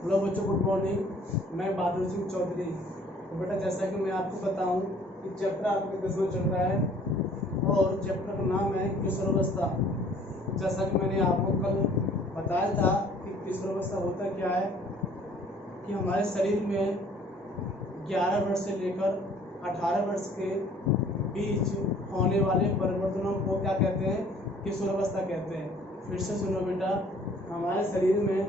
Hello बच्चों, good morning. मैं बहादुर सिंह चौधरी। तो बेटा, जैसा कि मैं आपको बताऊं कि चैप्टर आपका 10वां चल रहा है और चैप्टर का नाम है किशोरावस्था। जैसा कि मैंने आपको कल बताया था कि किशोरावस्था होता क्या है कि हमारे शरीर में 11 वर्ष से लेकर 18 वर्ष के बीच होने वाले परिवर्तनों को क्या कहते हैं? किशोरावस्था कहते हैं। फिर से सुनो बेटा, हमारे शरीर में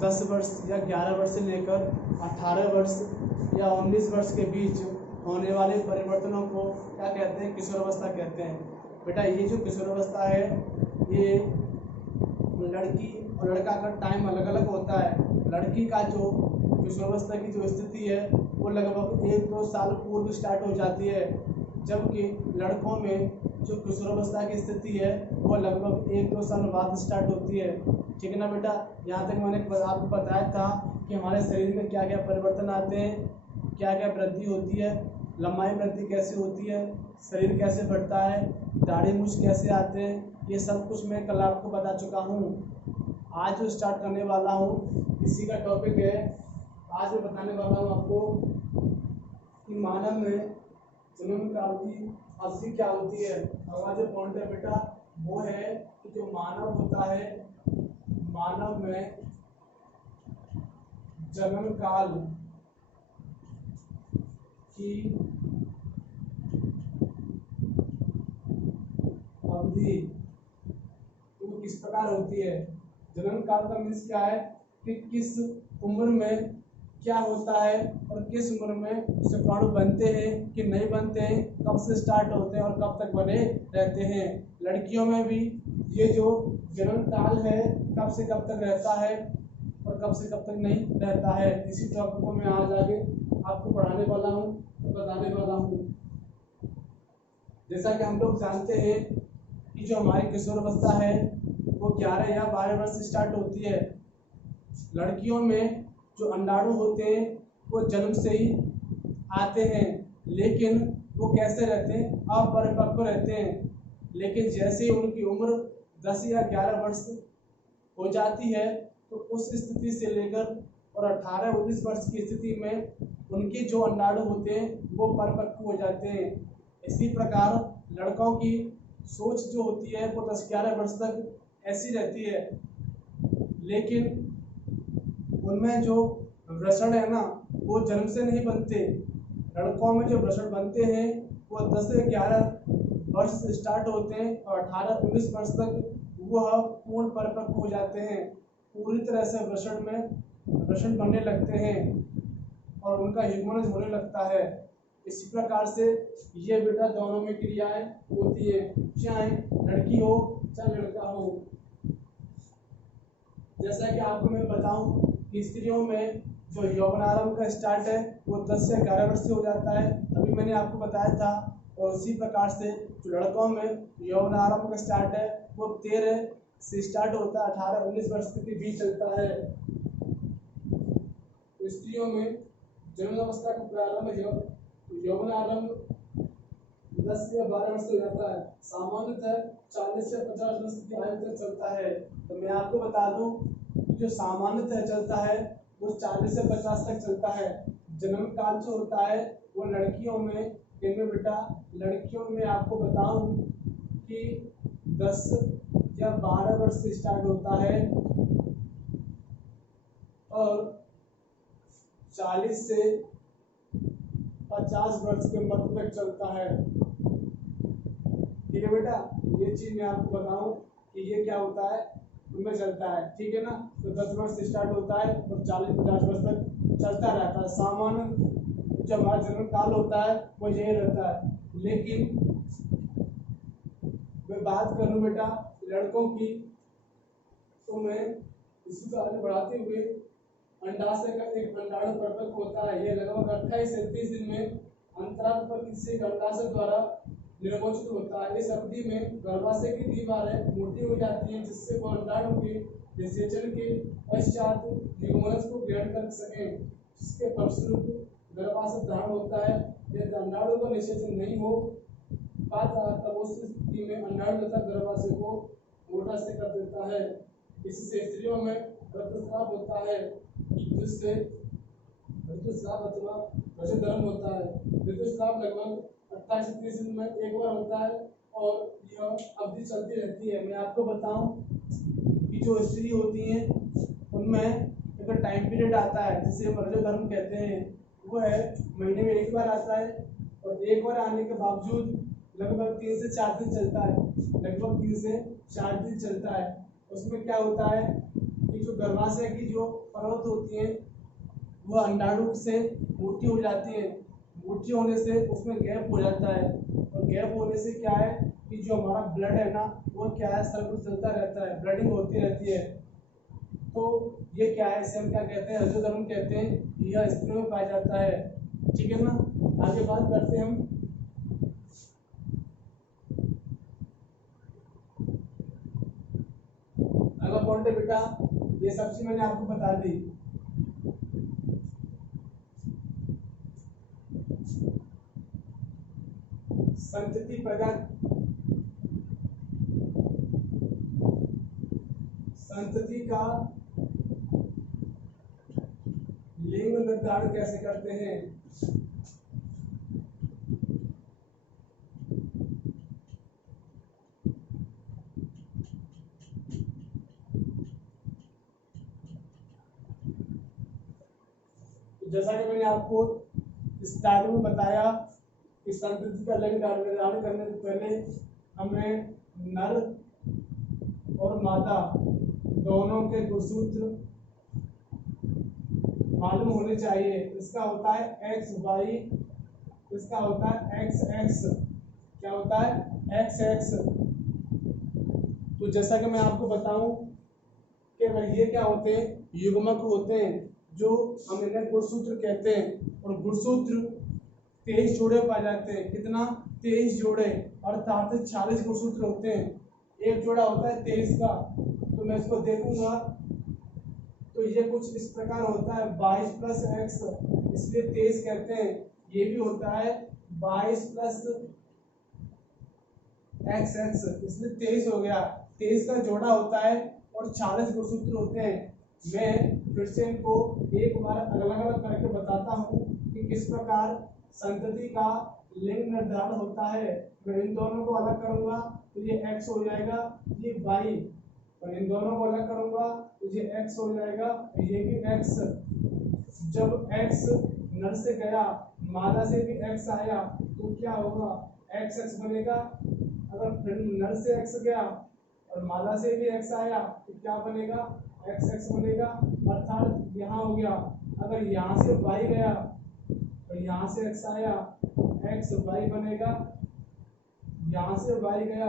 10 वर्ष या 11 वर्ष से लेकर 18 वर्ष या 19 वर्ष के बीच होने वाले परिवर्तनों को क्या कहते हैं? किशोरावस्था कहते हैं। बेटा, ये जो किशोरावस्था है, ये लड़की और लड़का का टाइम अलग अलग होता है। लड़की का जो किशोरावस्था की जो स्थिति है वो लगभग 1-2 साल पूर्व स्टार्ट हो जाती है, जबकि लड़कों में जो किशोरावस्था की स्थिति है वो लगभग 1-2 साल बाद स्टार्ट होती है। ठीक है ना बेटा? यहाँ तक मैंने आपको बताया था कि हमारे शरीर में क्या क्या परिवर्तन आते हैं, क्या क्या वृद्धि होती है, लंबाई वृद्धि कैसे होती है, शरीर कैसे बढ़ता है, दाढ़ी मूंछ कैसे आते हैं, ये सब कुछ मैं कल आपको बता चुका हूँ। आज जो स्टार्ट करने वाला हूँ इसी का टॉपिक है। आज मैं बताने वाला हूँ आपको कि मानव में जन्म काल की अवधि क्या होती है। हमारा जो पॉइंट है बेटा वो है कि जो मानव होता है, मानव में जन्म काल की अवधि वो किस प्रकार होती है। जन्म काल का मीन्स क्या है कि किस उम्र में क्या होता है और किस उम्र में शुक्राणु बनते हैं कि नहीं बनते हैं, कब से स्टार्ट होते हैं और कब तक बने रहते हैं। लड़कियों में भी ये जो जन्म काल है कब से कब तक रहता है और कब से कब तक नहीं रहता है। इसी टॉपिक को मैं आज आगे आपको पढ़ाने वाला हूँ, बताने वाला हूँ। जैसा कि हम लोग जानते हैं कि जो हमारी किशोरावस्था है वो 11 या 12 वर्ष से स्टार्ट होती है। लड़कियों में जो अंडाणु होते हैं वो जन्म से ही आते हैं, लेकिन वो कैसे रहते हैं? अपरिपक्व रहते हैं। लेकिन जैसे ही उनकी उम्र 10 या 11 वर्ष हो जाती है तो उस स्थिति से लेकर और 18-19 वर्ष की स्थिति में उनके जो अंडाणु होते हैं वो परिपक्व हो जाते हैं। इसी प्रकार लड़कों की सोच जो होती है वो 10-11 वर्ष तक ऐसी रहती है, लेकिन उनमें जो वृषण है ना वो जन्म से नहीं बनते। लड़कों में जो वृषण बनते हैं वो 10 से 11 वर्ष से स्टार्ट होते हैं और 18-19 वर्ष तक वह पूर्ण परिपक्व हो जाते हैं। पूरी तरह से वृषण बनने लगते हैं और उनका ह्यूमनस होने लगता है। इसी प्रकार से ये बेटा दोनों में क्रियाएं होती है, चाहे लड़की हो चाहे लड़का हो। जैसा कि आपको मैं बताऊं कि स्त्रियों में जो यौवनारंभ का स्टार्ट है वो 10 से 11 वर्ष से हो जाता है, अभी मैंने आपको बताया था। और उसी प्रकार से जो लड़कों में यौवनारंभ का स्टार्ट है वो 13 से स्टार्ट होता है, 18-19 वर्ष के बीच चलता है। स्त्रियों में जन्मावस्था का प्रारंभ यौवनारंभ 10 से 12 वर्ष से हो जाता है। सामान्यतः 40 से 50 वर्ष की आयु तक चलता है। तो मैं आपको बता दूं कि जो सामान्यतः चलता है वो 40 से 50 तक चलता है। जन्म काल जो होता है वो लड़कियों में, इनमें बेटा लड़कियों में आपको बताऊं कि 10 या 12 वर्ष से स्टार्ट होता है और 40 से 50 वर्ष के मध्य तक चलता है। ठीक है बेटा, ये चीज मैं आपको बताऊं कि ये क्या होता है, उनमें चलता है। ठीक है ना? तो 10 वर्ष से स्टार्ट होता है और 40-50 वर्ष तक चलता रहता है। सामान्य जो हमारा जन्म काल होता है वो यही रहता है। लेकिन मैं बात करूं बेटा लड़कों की, तो मैं इसी को आगे बढ़ाते हुए अंडाशय का एक अंडाणु परिपक्व होता है। ये लगभग 28 से 30 दिन में अंतराल पर किसी अंडाशय द्वारा निर्मोचित होता है। इस अवधि में गर्भाशय की दीवारें मोटी हो जाती हैं, जिससे वो अंडाणु के निषेचन के पश्चात ह्यूमरस को ग्रहण कर सके, जिसके फलस्वरूप गर्भाशय धारण होता है। यदि अंडाणु अंडाणु का निषेचन नहीं हो पाता तब उस स्थिति में अंडाणु तथा गर्भाशय को मोटा से कर देता है। इससे स्त्रियों में रक्तस्राव होता है, जिससे ऋतुस्राव अथवा प्रजनन होता है। ऋतुस्राव लगभग 28 से 30 दिन में एक बार होता है और यह अवधि चलती रहती है। मैं आपको बताऊं कि जो स्त्री होती हैं उनमें एक टाइम पीरियड आता है जिसे हम रजोधर्म कहते हैं। वो है महीने में एक बार आता है और एक बार आने के बावजूद लगभग 3 से 4 दिन चलता है, लगभग 3 से 4 दिन चलता है। उसमें क्या होता है कि जो गर्भाशय की जो परत होती है वो अंडाणु से मोटी हो जाती है। मोटी होने से उसमें गैप हो जाता है और गैप होने से क्या है कि जो हमारा ब्लड है ना वो क्या है सर्कुलेट चलता रहता है, ब्लडिंग होती रहती है। तो ये क्या है, इसे हम क्या कहते हैं, रजोधर्म कहते हैं। यह स्त्रियों में पाया जाता है। ठीक है ना, आगे बात करते हैं हम। अगला पॉइंट है बेटा, ये सब चीज मैंने आपको बता दी। संतति प्रजनन, संतति का लिंग निर्धारण कैसे करते हैं। जैसा कि मैंने आपको स्टार्टिंग में बताया कि संतति का लिंग निर्धारण करने से पहले हमें नर और मादा दोनों के गुणसूत्र मालूम होने चाहिए। इसका होता है एक्स वाई, इसका होता है एक्स एक्स। क्या होता है, एक्स एक्स। तो जैसा कि मैं आपको बताऊं कि ये क्या होते हैं, युग्मक होते हैं जो हम इन्हें गुणसूत्र कहते हैं। और गुणसूत्र 23 जोड़े पाए जाते हैं। कितना, 23 जोड़े, अर्थात 40 गुणसूत्र होते हैं। एक जोड़ा होता है 23 का। तो मैं इसको देखूंगा तो ये कुछ इस प्रकार होता है 22 प्लस एक्स, इसलिए 23 कहते हैं। ये भी होता है 22 प्लस एक्स एक्स, इसलिए 23 हो गया। 23 का जोड़ा होता है और 40 गुणसूत्र होते हैं। मैं फिर से इनको एक बार अलग अलग करके बताता हूँ कि किस प्रकार संतति का लिंग निर्धारण होता है। मैं इन दोनों को अलग करूंगा तो ये x हो जाएगा, ये y, और इन दोनों को अलग करूंगा तो ये x हो जाएगा, ये भी x। जब x नर से गया, मादा से भी x आया तो क्या होगा, x x बनेगा। अगर फिर नर से x गया और मादा से भी x आया तो क्या बनेगा, x x बनेगा। अर्थात यहाँ हो गया, अगर यहाँ से y गया और यहाँ से x आया तो x y बनेगा। यहाँ से y गया,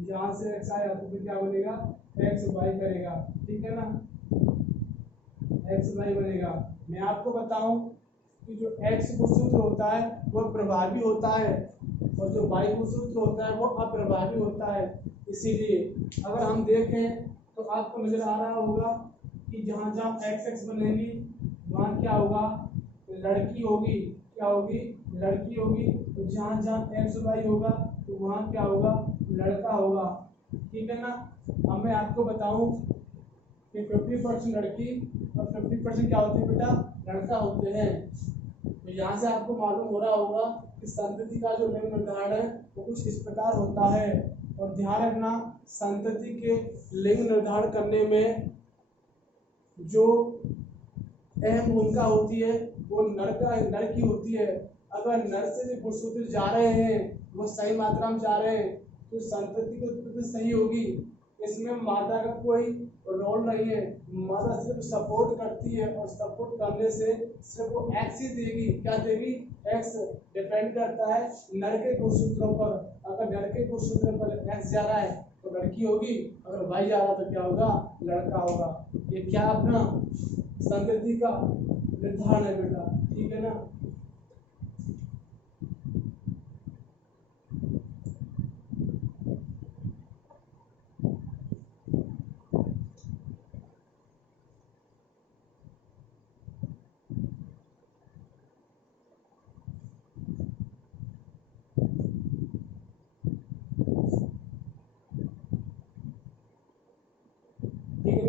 यहाँ से x आया तो फिर क्या बनेगा, x y करेगा। ठीक है ना, x y बनेगा। मैं आपको बताऊं कि जो x गुणसूत्र होता है वो प्रभावी होता है और जो y गुणसूत्र होता है वो अप्रभावी होता है। इसीलिए अगर हम देखें तो आपको नजर आ रहा होगा कि जहाँ जहाँ x x बनेगी वहाँ क्या होगा, लड़की होगी। क्या होगी, लड़की होगी। तो जहाँ जहाँ एक्स वाई होगा तो वहाँ क्या होगा, लड़का होगा। ठीक है ना। अब मैं आपको बताऊं कि 50% लड़की और 50% क्या होती है बेटा, लड़का होते हैं। तो यहाँ से आपको मालूम हो रहा होगा कि संतति का जो लिंग निर्धारण है वो कुछ इस प्रकार होता है। और ध्यान रखना, संतति के लिंग निर्धारण करने में जो अहम भूमिका होती है वो नर की होती है। अगर नर से जो गुणसूत्र जा रहे हैं वो सही मात्रा में जा रहे हैं तो संतति की उत्पत्ति सही होगी। इसमें मादा का कोई रोल नहीं है, मादा सिर्फ सपोर्ट करती है और सपोर्ट करने से सिर्फ वो एक्स ही देगी। क्या देगी, एक्स। डिपेंड करता है नर के गुणसूत्रों पर। अगर नर के गुणसूत्र पर एक्स जा रहा है तो लड़की होगी, अगर वाई जा रहा है तो क्या होगा, लड़का होगा। ये क्या अपना संतति का निर्धारण है बेटा। ठीक है ना।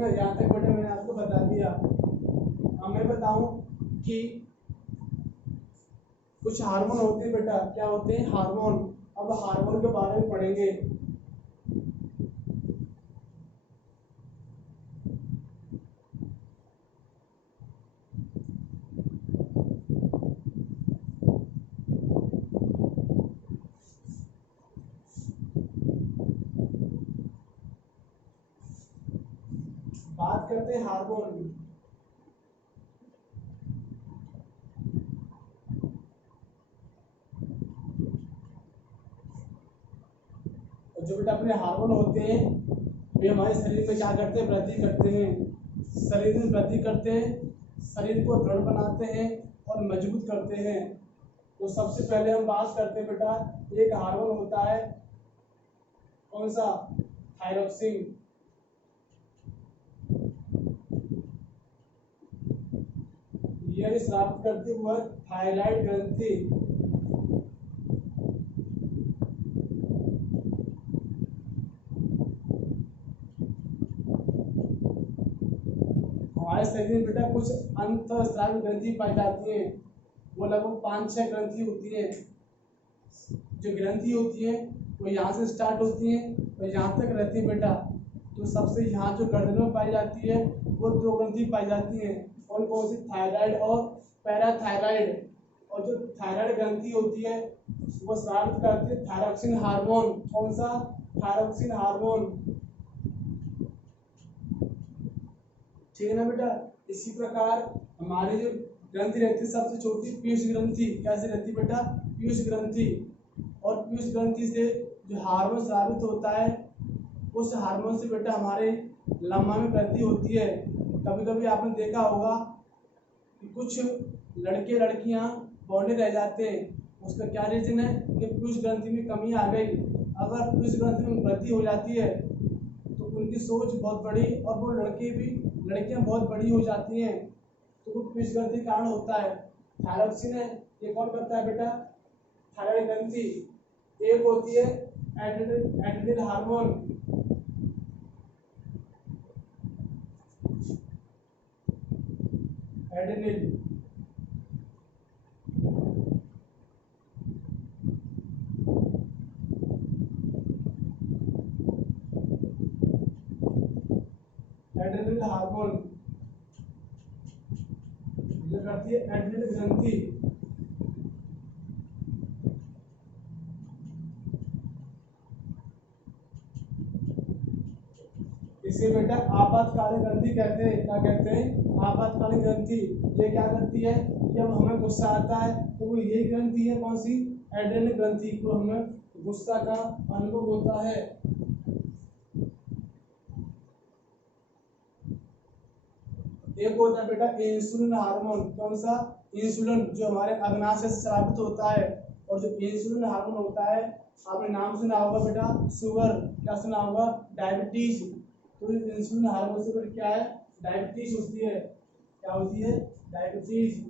ना, यहाँ तक बेटा मैंने आपको बता दिया। अब मैं बताऊं कि कुछ हार्मोन होते हैं बेटा, क्या होते हैं हार्मोन। अब हार्मोन के बारे में पढ़ेंगे। बात करते हैं हार्मोन की। जो बेटा अपने हार्मोन होते हैं वे हमारे शरीर में क्या करते हैं, वृद्धि करते हैं। शरीर में वृद्धि करते हैं, शरीर को दृढ़ बनाते हैं और मजबूत करते हैं। तो सबसे पहले हम बात करते हैं बेटा, एक हार्मोन होता है कौन सा, थायरॉक्सिन। यह स्राव करती हुआ थायराइड ग्रंथि हमारे शरीर में बेटा कुछ अंतःस्रावी ग्रंथि पाई जाती है। वो लगभग 5-6 ग्रंथि होती है। जो ग्रंथि होती है वो यहाँ से स्टार्ट होती है और यहाँ तक रहती है बेटा। तो सबसे यहाँ जो गर्दन में पाई जाती है वो 2 ग्रंथि पाई जाती है। कौन कौन सी, थायराइड और पैराथायराइड। और जो थायराइड ग्रंथि होती है वो स्राव करती है थायरॉक्सिन हार्मोन। कौन सा, थायरॉक्सिन हार्मोन। ठीक है ना बेटा। इसी प्रकार हमारी जो ग्रंथि रहती है सबसे छोटी पीयूष ग्रंथि, कैसे रहती है बेटा, पीयूष ग्रंथि। और पीयूष ग्रंथि से जो हार्मोन स्रावित होता है उस हार्मोन से बेटा हमारे लम्बा में वृद्धि होती है। कभी कभी आपने देखा होगा कि कुछ लड़के लड़कियां बौने रह जाते हैं। उसका क्या रीजन है कि पीयूष ग्रंथि में कमी आ गई। अगर पीयूष ग्रंथि में वृद्धि हो जाती है तो उनकी सोच बहुत बड़ी और वो लड़कियां बहुत बड़ी हो जाती हैं। तो वो पीयूष ग्रंथि के कारण होता है। थायरॉक्सिन है, ये कौन करता है बेटा, थायराइड ग्रंथि। एक होती है adrenal hormone. Adrenal adrenal hormone जो करती है एड्रेनल ग्रंथि। इसे बेटा आपातकालीन ग्रंथि कहते हैं। क्या कहते हैं, आपातकालीन ग्रंथि। ये क्या करती है, जब हमें गुस्सा आता है तो वो यही ग्रंथि है, कौन सी, एड्रेनल ग्रंथि को हमें गुस्सा का अनुभव होता है। एक होता है बेटा इंसुलिन हार्मोन। कौन सा, इंसुलिन, जो हमारे अग्नाशय से स्रावित होता है। और जो इंसुलिन हार्मोन होता है, आपने नाम सुना होगा बेटा, शुगर, क्या सुना होगा, डायबिटीज। तो इंसुलिन हार्मोन से बेटा क्या है, डायबिटीज होती है। क्या होती है, डायबिटीज।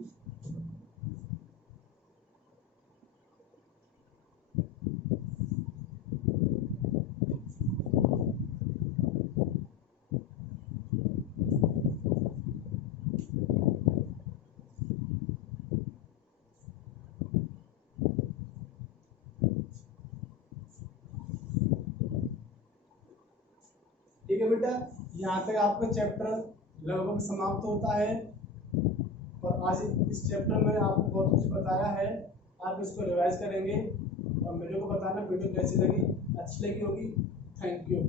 ठीक है बेटा, यहाँ तक आपका चैप्टर लगभग समाप्त होता है। और आज इस चैप्टर में आपको बहुत कुछ बताया है। आप इसको रिवाइज करेंगे और मेरे को बताना वीडियो कैसी लगी, अच्छी लगी होगी। Thank you.